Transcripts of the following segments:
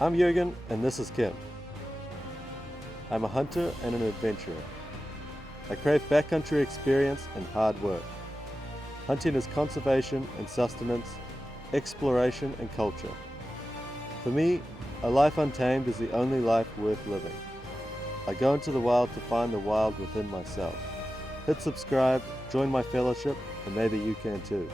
I'm Jürgen and this is Kim. I'm a hunter and an adventurer. I crave backcountry experience and hard work. Hunting is conservation and sustenance, exploration and culture. For me, a life untamed is the only life worth living. I go into the wild to find the wild within myself. Hit subscribe, join my fellowship, and maybe you can too.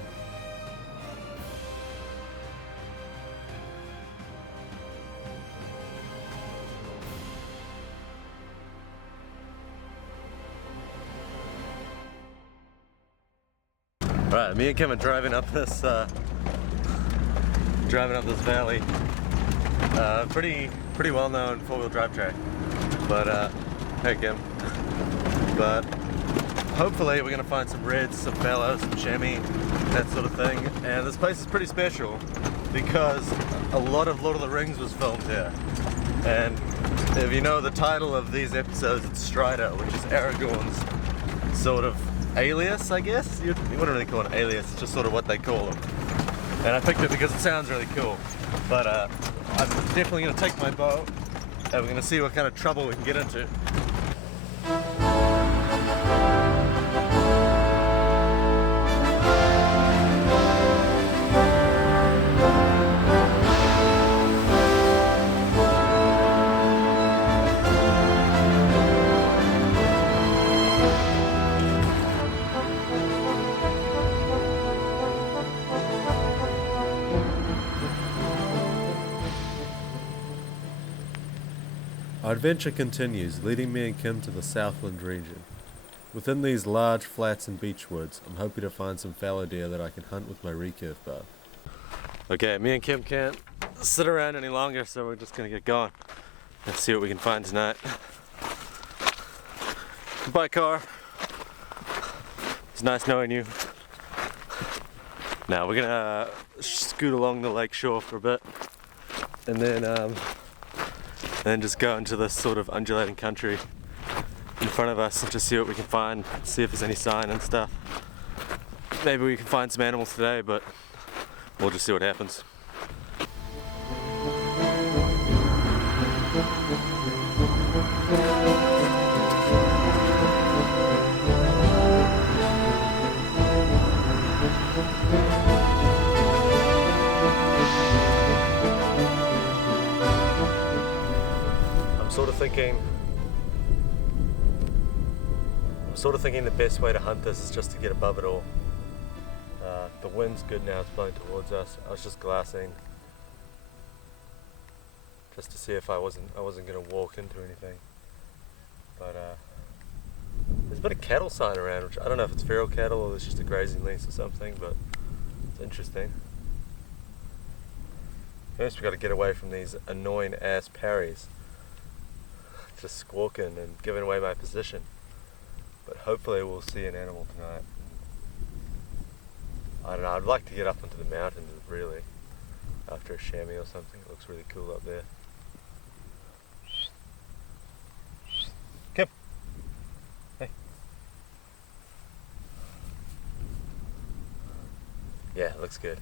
Right, me and Kim are driving up this valley. Pretty well-known four-wheel drive track. But hey Kim. But hopefully we're gonna find some reds, some fallow, some chamois, that sort of thing. And this place is pretty special because a lot of Lord of the Rings was filmed here. And if you know the title of these episodes, it's Strider, which is Aragorn's sort of alias, I guess? You wouldn't really call it an alias, it's just sort of what they call him. And I picked it because it sounds really cool. But I'm definitely going to take my bow and we're going to see what kind of trouble we can get into. Our adventure continues, leading me and Kim to the Southland region. Within these large flats and beech woods, I'm hoping to find some fallow deer that I can hunt with my recurve bow. Okay, me and Kim can't sit around any longer, so we're just gonna get going. Let's see what we can find tonight. Bye, car. It's nice knowing you. Now we're gonna scoot along the lake shore for a bit, and then just go into this sort of undulating country in front of us and just see what we can find, see if there's any sign and stuff. Maybe we can find some animals today, but we'll just see what happens. I'm sort of thinking the best way to hunt this is just to get above it all. The wind's good now, it's blowing towards us. I was just glassing just to see if I wasn't going to walk into anything. But there's a bit of cattle sign around, which I don't know if it's feral cattle or it's just a grazing lease or something, but it's interesting. First we've got to get away from these annoying ass parries. Just squawking and giving away my position. But hopefully we'll see an animal tonight. I don't know, I'd like to get up into the mountains really, after a chamois or something. It looks really cool up there. Kim! Hey! Yeah, it looks good.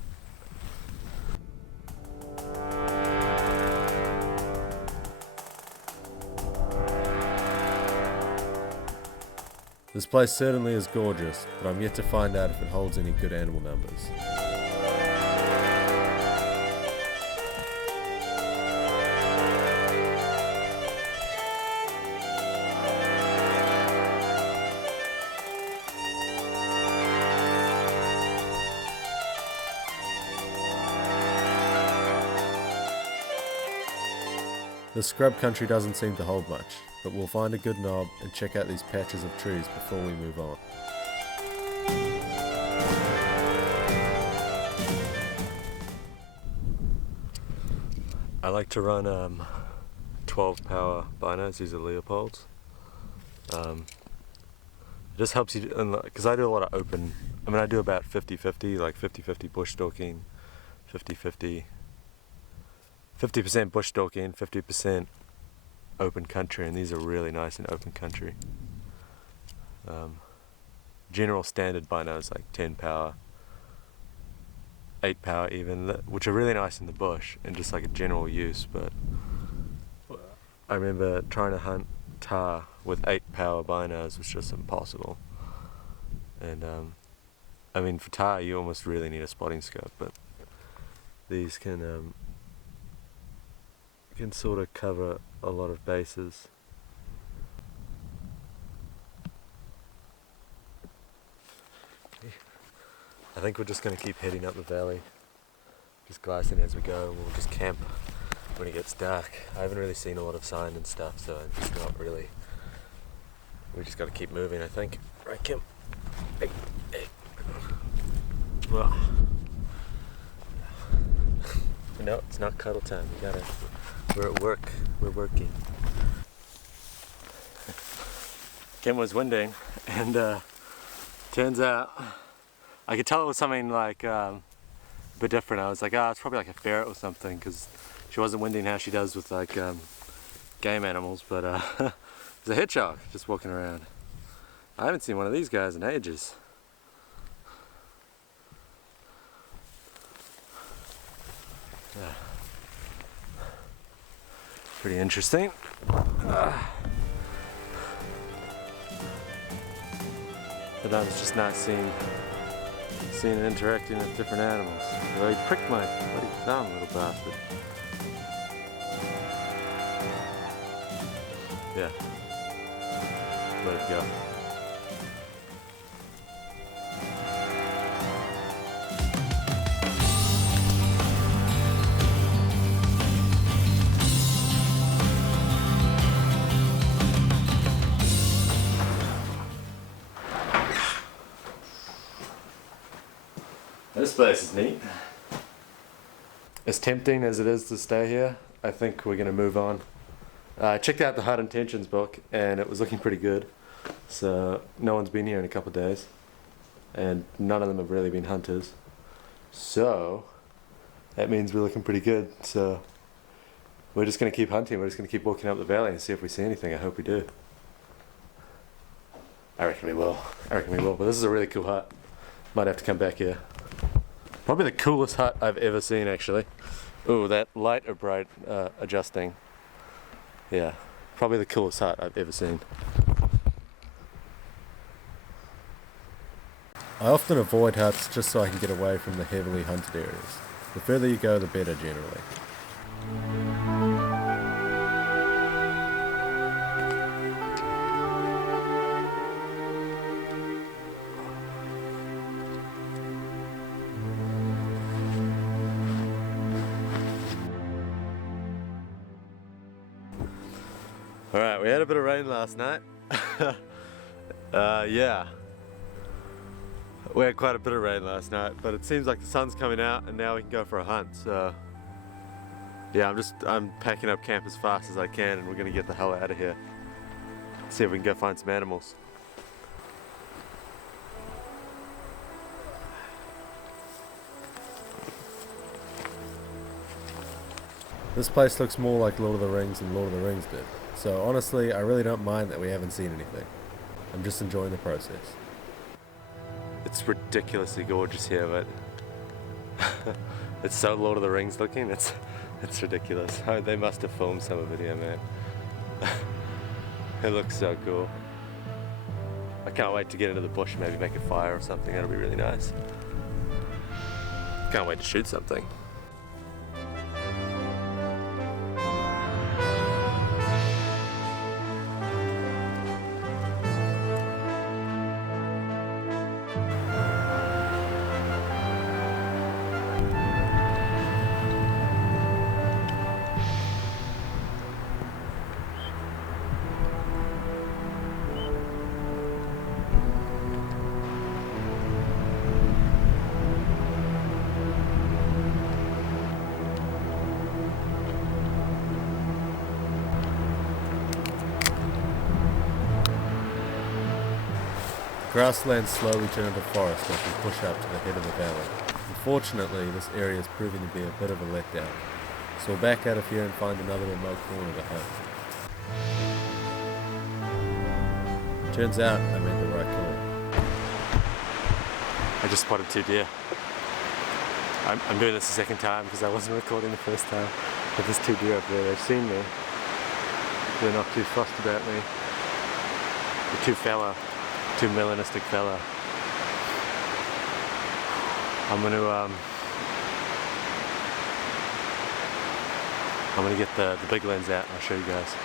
This place certainly is gorgeous, but I'm yet to find out if it holds any good animal numbers. The scrub country doesn't seem to hold much, but we'll find a good knob and check out these patches of trees before we move on. I like to run 12 power binos. These are Leopolds. It just helps you, because I do a lot of open, I do about 50-50, like 50-50 bush stalking, 50-50, 50% bush stalking, 50% open country, and these are really nice in open country. General standard binos like 10 power, 8 power even, which are really nice in the bush and just like a general use, but I remember trying to hunt tahr with 8 power binos was just impossible. And I mean, for tahr you almost really need a spotting scope, but these can sort of cover a lot of bases. I think we're just going to keep heading up the valley, just glassing as we go, and we'll just camp when it gets dark. I haven't really seen a lot of sign and stuff, so I'm just not really, we just got to keep moving, I think. Right, Kim? Hey, hey. Well, no, it's not cuddle time. We're at work. We're working. Kim was winding, and turns out I could tell it was something like a bit different. I was like, it's probably like a ferret or something, because she wasn't winding how she does with like game animals, but there's a hedgehog just walking around. I haven't seen one of these guys in ages. Yeah. Pretty interesting. But it's just nice seeing it interacting with different animals. Well, he pricked my bloody thumb, little bastard. Yeah. Let it go. This place is neat. As tempting as it is to stay here, I think we're going to move on. I checked out the Hut Intentions book and it was looking pretty good. So no one's been here in a couple of days and none of them have really been hunters. So that means we're looking pretty good. So we're just going to keep hunting. We're just going to keep walking up the valley and see if we see anything. I hope we do. I reckon we will. But this is a really cool hut. Might have to come back here. Probably the coolest hut I've ever seen, actually. Ooh, that light or bright adjusting. Yeah, probably the coolest hut I've ever seen. I often avoid huts just so I can get away from the heavily hunted areas. The further you go, the better generally. Alright, we had a bit of rain last night. Yeah. We had quite a bit of rain last night, but it seems like the sun's coming out and now we can go for a hunt, so yeah, I'm packing up camp as fast as I can and we're gonna get the hell out of here. See if we can go find some animals. This place looks more like Lord of the Rings than Lord of the Rings did. So honestly, I really don't mind that we haven't seen anything. I'm just enjoying the process. It's ridiculously gorgeous here, but it's so Lord of the Rings looking, it's ridiculous. Oh, they must have filmed some of it here, man. It looks so cool. I can't wait to get into the bush and maybe make a fire or something, that'll be really nice. Can't wait to shoot something. Grasslands slowly turn into forest as we push up to the head of the valley. Unfortunately, this area is proving to be a bit of a letdown, so we'll back out of here and find another remote corner to hunt. Turns out I made the right call. I just spotted 2 deer. I'm doing this the second time because I wasn't recording the first time. But there's two deer up there, they've seen me. They're not too fussed about me. The two melanistic fella. I'm gonna get the big lens out and I'll show you guys.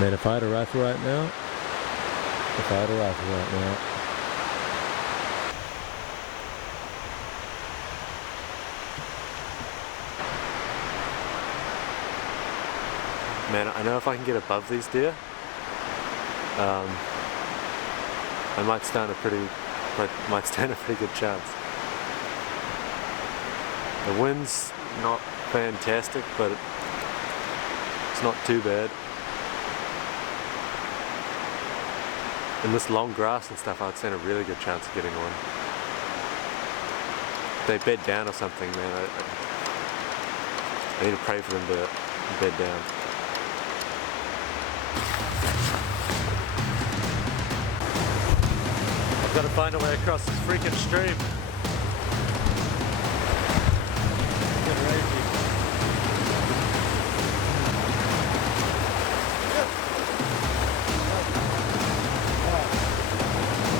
Man, if I had a rifle right now, man, I know if I can get above these deer, I might stand a pretty good chance. The wind's not fantastic, but it's not too bad. In this long grass and stuff, I'd stand a really good chance of getting one. If they bed down or something, man, I need to pray for them to bed down. I've got to find a way across this freaking stream. Get ragey.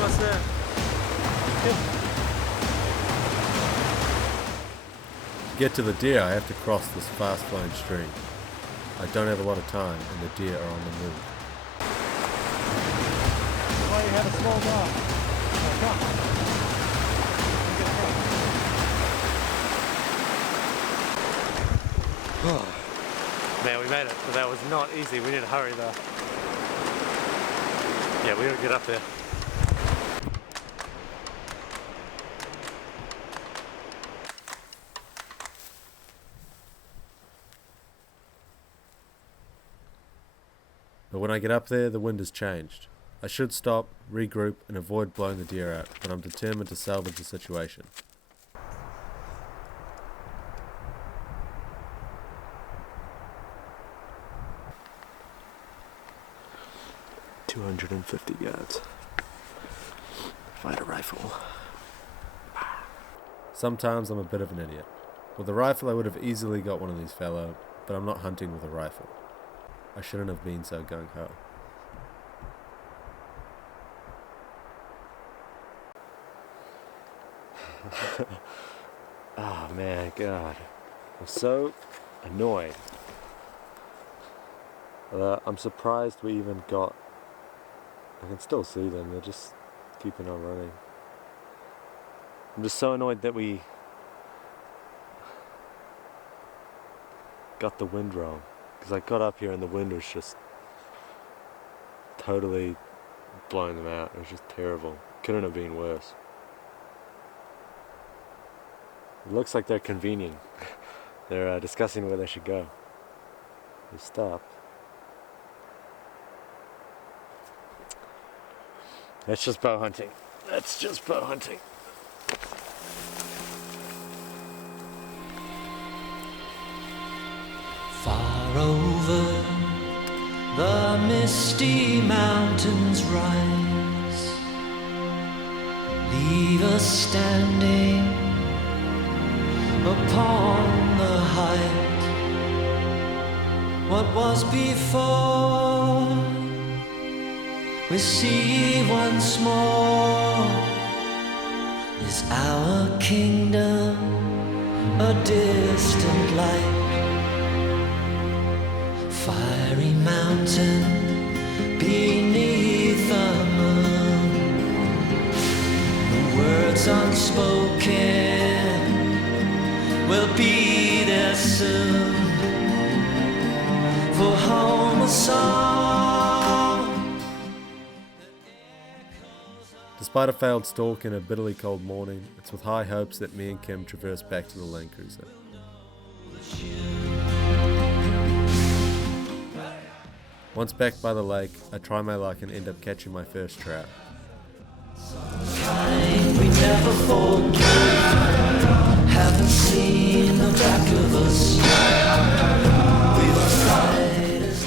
What's that? To get to the deer, I have to cross this fast-flowing stream. I don't have a lot of time, and the deer are on the move. Why you had a slow down? Oh, man, we made it, but that was not easy. We need to hurry though. Yeah, we gotta get up there. But when I get up there, the wind has changed. I should stop, regroup, and avoid blowing the deer out, but I'm determined to salvage the situation. "250 yards. If I had a rifle." Sometimes I'm a bit of an idiot. With a rifle I would have easily got one of these fallow, but I'm not hunting with a rifle. I shouldn't have been so gung-ho. Oh man, God. I'm so annoyed. I'm surprised we even got... I can still see them, they're just keeping on running. I'm just so annoyed that we got the wind wrong. Because I got up here and the wind was just totally blowing them out. It was just terrible. Couldn't have been worse. It looks like they're convening. They're discussing where they should go. They stopped. That's just bow hunting. That's just bow hunting. Far over the misty mountains rise, leave us standing upon the height. What was before we see once more. Is our kingdom a distant light? Fiery mountain beneath the moon, the words unspoken will be there soon. For home a song. Despite a failed stalk and a bitterly cold morning, it's with high hopes that me and Kim traverse back to the Land Cruiser. Once back by the lake, I try my luck and end up catching my first trout. We never forget, haven't seen the back of us. We were fighters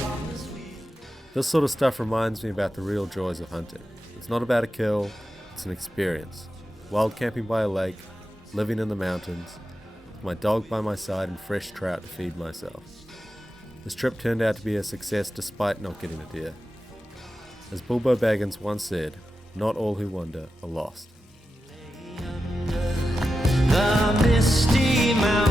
This sort of stuff reminds me about the real joys of hunting. It's not about a kill, it's an experience. Wild camping by a lake, living in the mountains, with my dog by my side and fresh trout to feed myself. This trip turned out to be a success despite not getting a deer. As Bilbo Baggins once said, not all who wander are lost. The misty mountains.